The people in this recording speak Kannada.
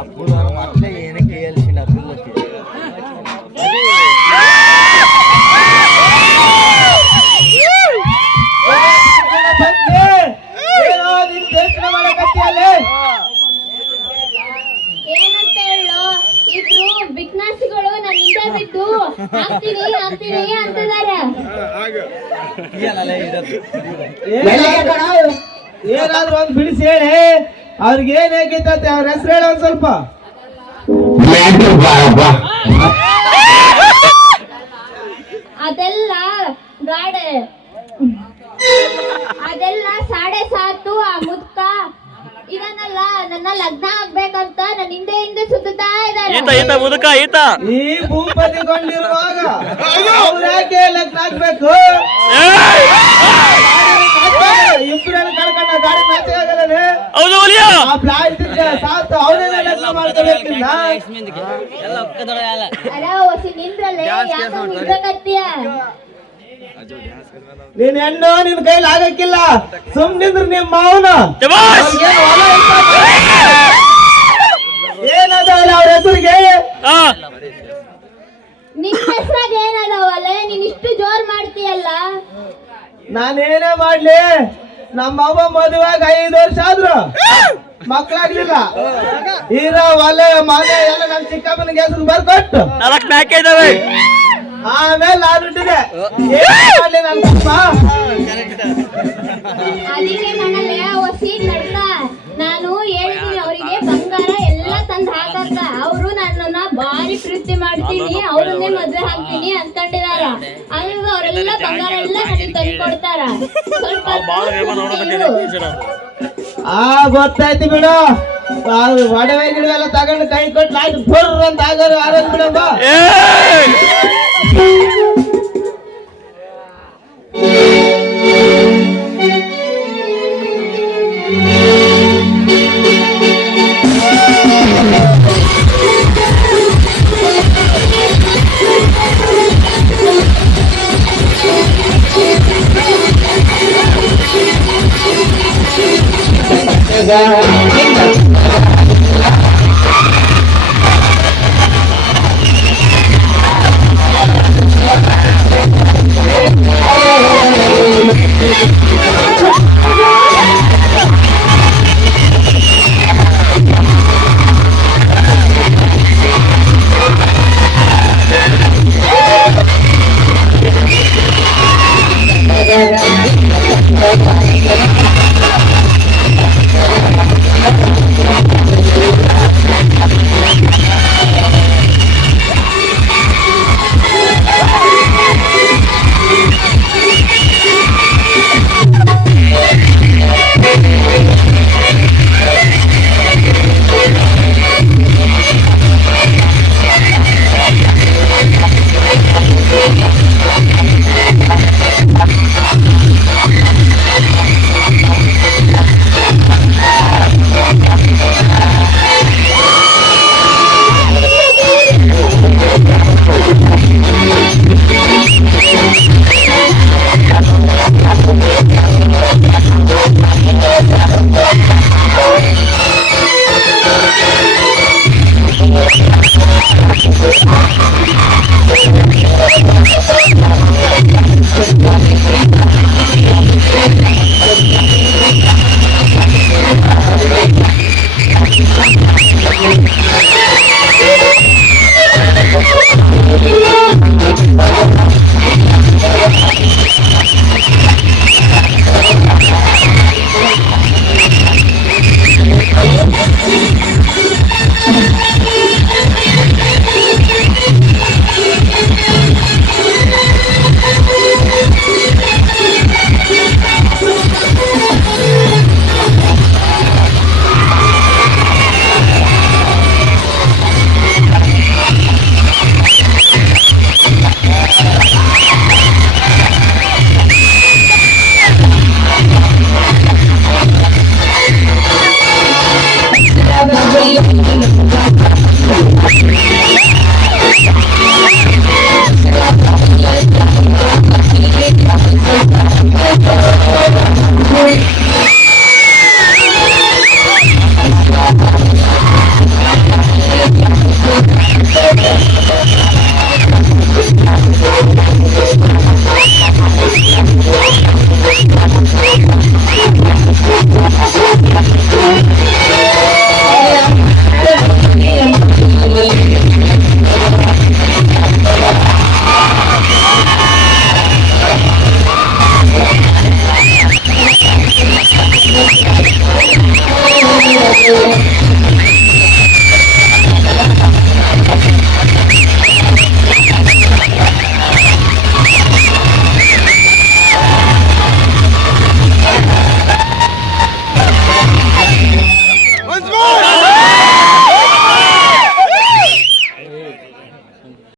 అప్పుడు మనం అట్లే వెనక్కి వేయాల్సింది ఆ పిల్లకి. ಏನಂತ ಹೇಳು, ಇಬ್ರು ಬಿಗ್ನಾಸಿಗಳು ನನ್ನ ಹಿಂದೆ ಬಿದ್ದು ಹಾಕ್ತೀನಿ ಹಾಕ್ತೀನಿ ಅಂತಿದ್ದಾರೆ. ಏನಾದ್ರು ಒಂದು ಬಿಡಿಸಿ ಹೇಳಿ, ಅವ್ರಿಗೆ ಏನ್ ಹೇಗಿತ್ತಂತೆ ಅವ್ರ ಹೆಸರು ಹೇಳ ಒಂದ್ ಸ್ವಲ್ಪ. ಅದೆಲ್ಲ ಗಾಡೆ, ಅದೆಲ್ಲ 7:30 ಆ ಮುದ್ಕ ಇದನ್ನೆಲ್ಲ ನನ್ನ ಲಗ್ನ ಆಗ್ಬೇಕಂತ ನನ್ನ ಹಿಂದೆ ಹಿಂದೆ ಸುತ್ತಾ ಇದ್ದಾರೆ. ಈ ಭೂಪತಿಗೊಂಡಿರುವಾಗ ಅವ್ರು ಯಾಕೆ ಲಗ್ನ ಆಗ್ಬೇಕು? ಇಬ್ಬರನ್ನು ಕಳ್ಕೊಂಡ ಗಾಡಿ ಮ್ಯಾಚ್ ಆಗಲ್ಲನೆ. ಆ ಪ್ಲಾಸ್ಟಿಕ್ ಸಾತು ಅವನೇನೆ ಲಗ್ನ ಮಾಡ್ಕೋಬೇಕಿಲ್ಲ. ಅಲ್ಲ ಹೊಸಿ ನಿಂದ್ರಲ್ಲೇ ಯಾಕ ಮುದ್ರಕತ್ತೀಯ? ನೀನ್ ಹೆಣ್ಣು ನಿನ್ ಕೈಲಿ ಆಗಕ್ಕಿಲ್ಲ, ಸುಮ್ ನಿಂದ್ರು ನಿಮ್ ಮಾವನ. ಏನದಾವಲ್ಲ ಅವ್ರ ಹೆಸರಿಗೆ? ನಿನ್ ಹೆಸ್ರಾಗ ಏನದಾವಲ್ಲ? ನೀನ್ ಇಷ್ಟು ಜೋರ್ ಮಾಡ್ತೀಯಲ್ಲ. ನಾನೇನೇ ಮಾಡ್ಲಿ, ನಮ್ಮ ಅವ್ವ ಮದುವೆಯಾಗ 5 ವರ್ಷ ಆದ್ರು ಮಕ್ಕಳಾಗ್ಲಿಲ್ಲ. ಇರೋ ಒಲೆ ಮನೆ ಎಲ್ಲ ನಮ್ ಚಿಕ್ಕಮ್ಮನಿಗೆ ಹೆಸರು ಬರ್ಕೊಟ್ಟು ಆಮೇಲೆ ನಾನು ಇಟ್ಟಿದೆ. ಏನ್ ಮಾಡ್ಲಿ ನನ್ ಪಪ್ಪ? ಅದಕ್ಕೆ ಮನೇಲೆ ಹೊಸಿ ನಡ್ಕ ನಾನು ಹೇಳಿದೀನಿ ಅವರಿಗೆ ಬಂಗಾರ ಎಲ್ಲ ತಂದು ಹಾಕಕ್ಕ. ಅವರು ನನ್ನನ್ನ ಭಾರಿ ಪ್ರೀತಿ ಮಾಡ್ತೀನಿ, ಅವ್ರನ್ನೇ ಮದ್ವೆ ಹಾಕ್ತೀನಿ ಅನ್ಕೊಂಡಿದಾರ. ಅಲ್ವ ಅವರೆಲ್ಲ ಬಂಗಾರ ಎಲ್ಲ ನನಗೆ ತಂದು ಕೊಡ್ತಾರ. ಸ್ವಲ್ಪ ಗೊತ್ತಾಯ್ತು ಬಿಡು. ಒಡವೆ ಗಿಡವೆಲ್ಲ ತಗೊಂಡು ಕೈ ಕೊಟ್ಟು ಆಯ್ತು ಫುರ್ ಅಂತ ಆಗೋರು ಆರೋಗ್ಯ ಬಿಡಂಬ. God.